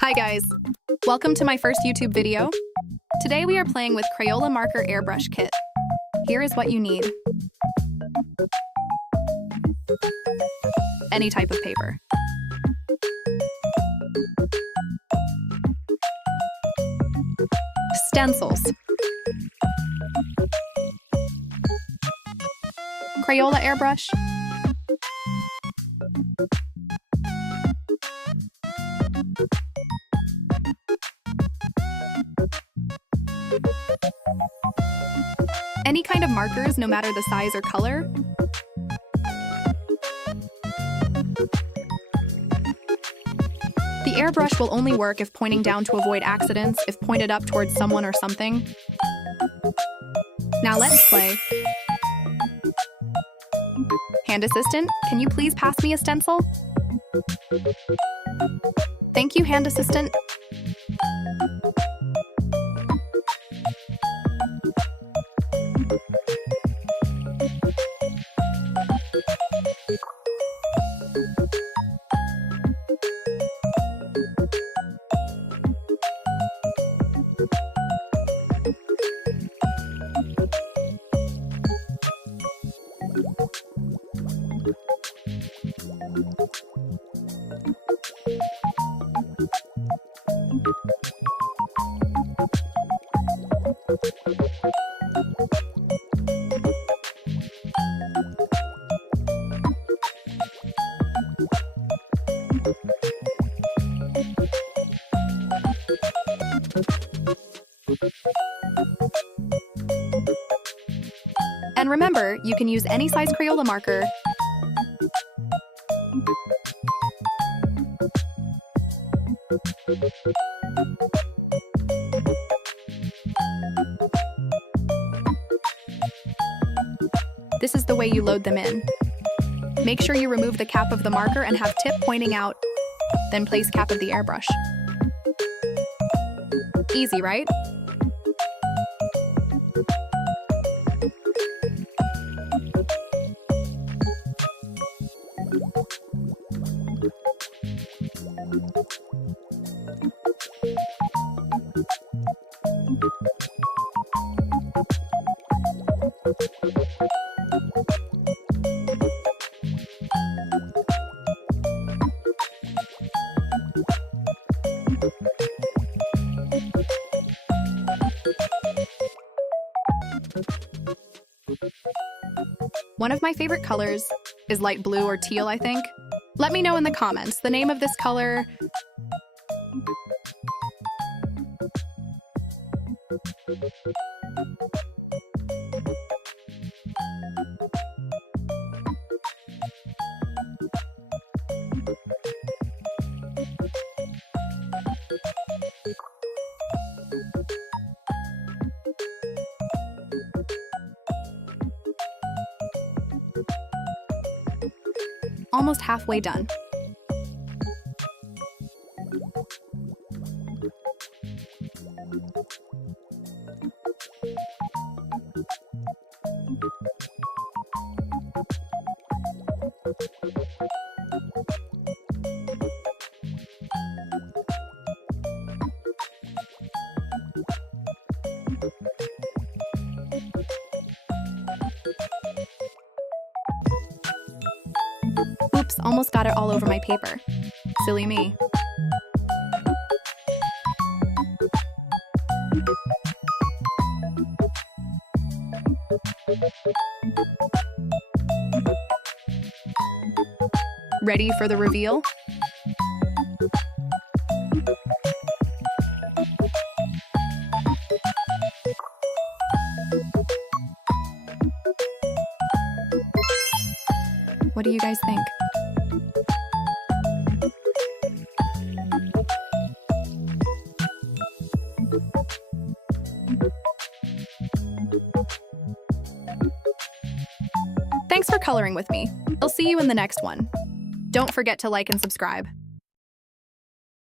Hi guys, welcome to my first YouTube video. Today we are playing with Crayola Marker Airbrush Kit. Here is what you need. Any type of paper. Stencils. Crayola Airbrush. Any kind of markers, no matter the size or color. The airbrush will only work if pointing down to avoid accidents, if pointed up towards someone or something. Now let's play. Hand assistant, can you please pass me a stencil? Thank you, hand assistant. And remember, you can use any size Crayola marker. This is the way you load them in. Make sure you remove the cap of the marker and have tip pointing out, then place cap of the airbrush. Easy, right? One of my favorite colors is light blue or teal, I think. Let me know in the comments the name of this color. Almost halfway done. Oops, almost got it all over my paper. Silly me. Ready for the reveal? What do you guys think? Thanks for coloring with me. I'll see you in the next one. Don't forget to like and subscribe.